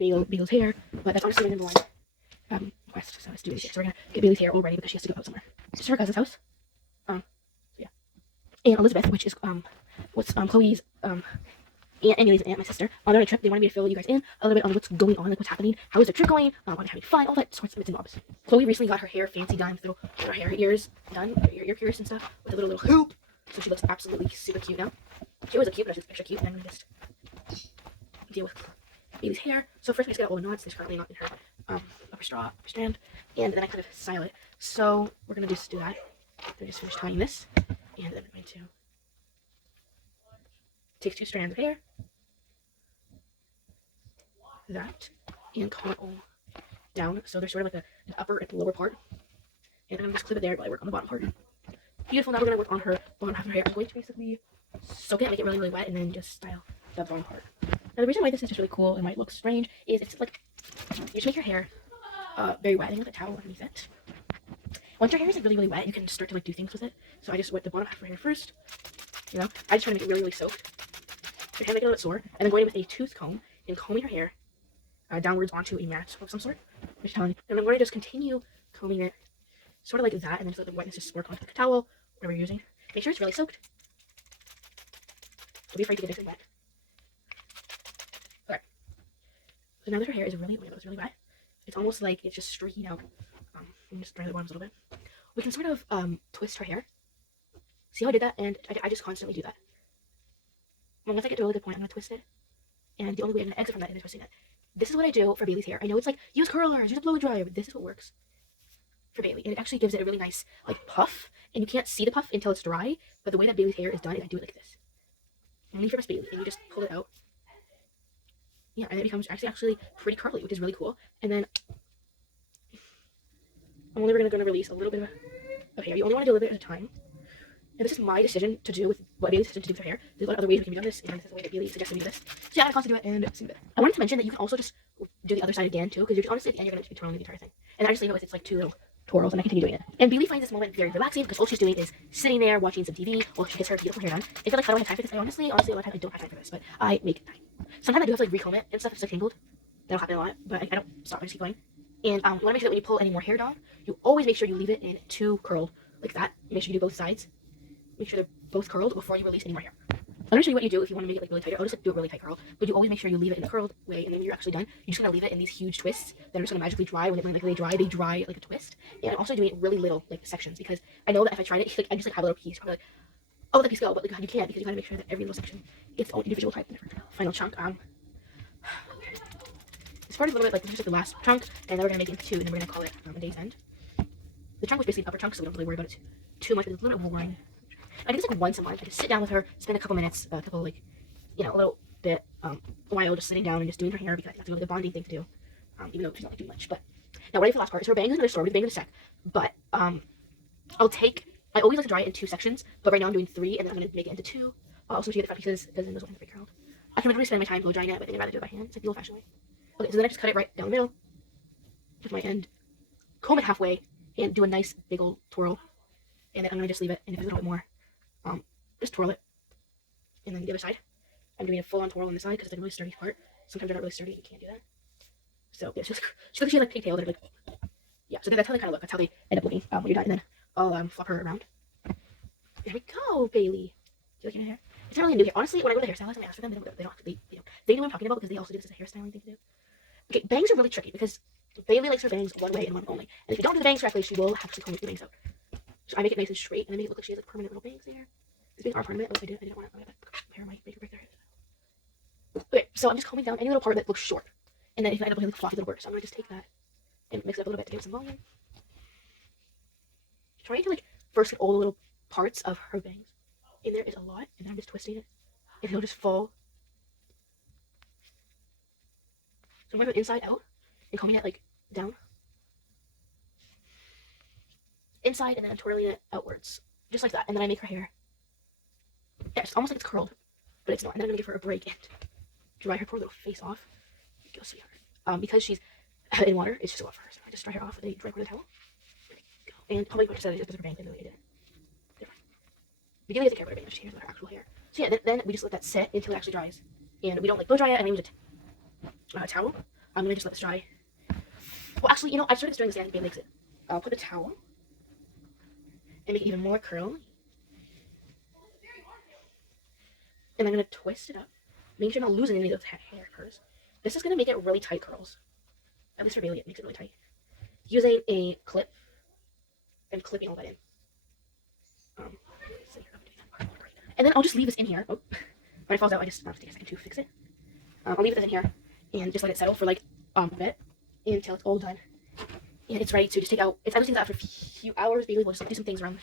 Bailey's hair, but that's honestly my number one request. So let's do Bailey's hair. So we're gonna get Bailey's hair all ready because she has to go out somewhere. It's her cousin's house. So yeah. And Elizabeth, which is what's Chloe's aunt and Bailey's aunt, my sister, on their trip. They wanted me to fill you guys in a little bit on what's going on, like what's happening, how is the trip going, are they having fun, all that sorts of bits and bobs. Chloe recently got her hair fancy done, with her hair ears done, her ear pierced and stuff, with a little hoop. So she looks absolutely super cute now. She was a cute, but she's extra cute, and I'm gonna just deal with Bailey's hair. So first we just get all the knots. There's currently not in her upper strand, and then I kind of style it. So we're gonna just do that. Then just finish tying this, and then I'm going to take 2 strands of hair, that, and comb it all down. So there's sort of like an upper and lower part, and I'm gonna just clip it there while I work on the bottom part. Beautiful. Now we're gonna work on her bottom half of her hair. I'm going to basically soak it, make it really, really wet, and then just style the bottom part. Now the reason why this is just really cool and might look strange is it's like you just make your hair very wet and with a towel underneath it. Once your hair is like really, really wet, you can start to like do things with it. So I just wet the bottom half of her hair first. You know, I just try to make it really, really soaked. Your hair make it a little sore, and then going in with a tooth comb and combing her hair downwards onto a mat of some sort. Which telling you, and I'm going to just continue combing it, sort of like that, and then just let the wetness just work onto the towel, whatever you're using. Make sure it's really soaked. Don't be afraid to get it wet. Alright. So now that her hair is really, it's really wet, it's almost like it's just streaking out. Let me just dry the bottoms a little bit. We can sort of twist her hair. See how I did that? And I just constantly do that. And once I get to a really good point, I'm going to twist it. And the only way I'm going to exit from that is twisting it. This is what I do for Bailey's hair. I know it's like, use curlers, use a blow dryer, but this is what works for Bailey. And it actually gives it a really nice, like, puff. And you can't see the puff until it's dry. But the way that Bailey's hair is done is I do it like this. Only for Miss Bailey. And you just pull it out. Yeah, and it becomes actually pretty curly, which is really cool. And then I'm only going to release a little bit of hair. You only want to do a little bit at a time. And this is my decision to do with what Bailey's decision to do with her hair. There's a lot of other ways we can be done this, and this is the way that Bailey suggested me do this. So yeah, I'm going to constantly do it and see it. I wanted to mention that you can also just do the other side again too, because you're honestly at the end you're going to be twirling the entire thing. And I just leave it with it's like 2 little twirls, and I continue doing it. And Bailey finds this moment very relaxing because all she's doing is sitting there watching some TV while she gets her beautiful hair done. If you're like, how do I have time for this? Honestly, a lot of times I don't have time for this, but I make time. Sometimes I do have to like recomb it and stuff if it's like tangled. That'll happen a lot, but I don't stop. I just keep going. And you want to make sure that when you pull any more hair down, you always make sure you leave it in 2 curled like that. Make sure you do both sides. Make sure they're both curled before you release any more hair. I'm gonna show you what you do if you want to make it like really tight. I'll just like, do a really tight curl, but you always make sure you leave it in a curled way, and then when you're actually done, you're just gonna leave it in these huge twists that are just gonna magically dry. When they dry like a twist. And I'm also doing really little like sections because I know that if I tried it, like I just like have a little piece, probably like, oh, let that piece go, but like you can't because you gotta make sure that every little section gets its own individual type. Final chunk. This part is a little bit like this is just like the last chunk, and then we're gonna make it into 2, and then we're gonna call it a day's end. The chunk was basically an upper chunk, so we don't really worry about it too much. But it's a little bit boring. I do this like once a month. I just sit down with her, spend a couple minutes, a little bit, a while just sitting down and just doing her hair because I think that's a really good bonding thing to do. Even though she's not like doing much. But now, what I do for the last part is her bangs in another store. We'll do bangs in a sec. But I always like to dry it in 2 sections, but right now I'm doing 3, and then I'm gonna make it into 2. I'll also get the front pieces because then those will have to be curled. I can literally spend my time blow drying it, but I think I'd rather do it by hand. It's like the old-fashioned way. Okay, so then I just cut it right down the middle with my end, comb it halfway, and do a nice big old twirl. And then I'm gonna just leave it, and if there's a little bit more, just twirl it, and then the other side. I'm doing a full-on twirl on this side because it's like a really sturdy part. Sometimes they're not really sturdy, you can't do that. So yeah, she has like pigtail that are like, yeah. So that's how they kind of look. That's how they end up looking when you're done. And then I'll flop her around. There we go, Bailey. Do you like your hair? It's not really new hair. Honestly, when I go to the hairstylist and I ask for them, they know what I'm talking about because they also do this as a hairstyling thing to do. Okay, bangs are really tricky because Bailey likes her bangs one way and one only. And if you don't do the bangs correctly, she will actually comb the bangs out. So I make it nice and straight, and I make it look like she has like permanent little bangs there. These bangs are permanent. I didn't want to hair might make her break their head. Okay, so I'm just combing down any little part that looks short, and then if I end up looking like floppy little bird, so I'm gonna just take that and mix it up a little bit to give it some volume. Trying to like first get all the little parts of her bangs. And there is a lot, and then I'm just twisting it, and it'll just fall. So I'm going to go inside out and combing it like down. Inside, and then I'm twirling it outwards. Just like that. And then I make her hair. Yeah, it's almost like it's curled, but it's not. And then I'm going to give her a break and dry her poor little face off. Go see her. Because she's in water, it's just a lot for her. So I just dry her off with a dry quarter towel. And probably what I said is just her bangs into the way I did. We do have to care about her bangs. She cares about her actual hair. So yeah, then we just let that set until it actually dries. And we don't like blow dry it, and we use a towel. I'm gonna just let this dry. Well, actually, you know, I started this during the day. I think Bailey likes it. I'll put a towel and make it even more curly. And I'm gonna twist it up, making sure I'm not losing any of those hair curls. This is gonna make it really tight curls. At least for Bailey, it makes it really tight. Using a clip and clipping all that in. And then I'll just leave this in here. Oh, when it falls out, I just have to take a second to fix it. I'll leave this in here and just let it settle for like a bit until it's all done. And it's ready to just take out. It's everything's after a few hours. Bailey will just do some things around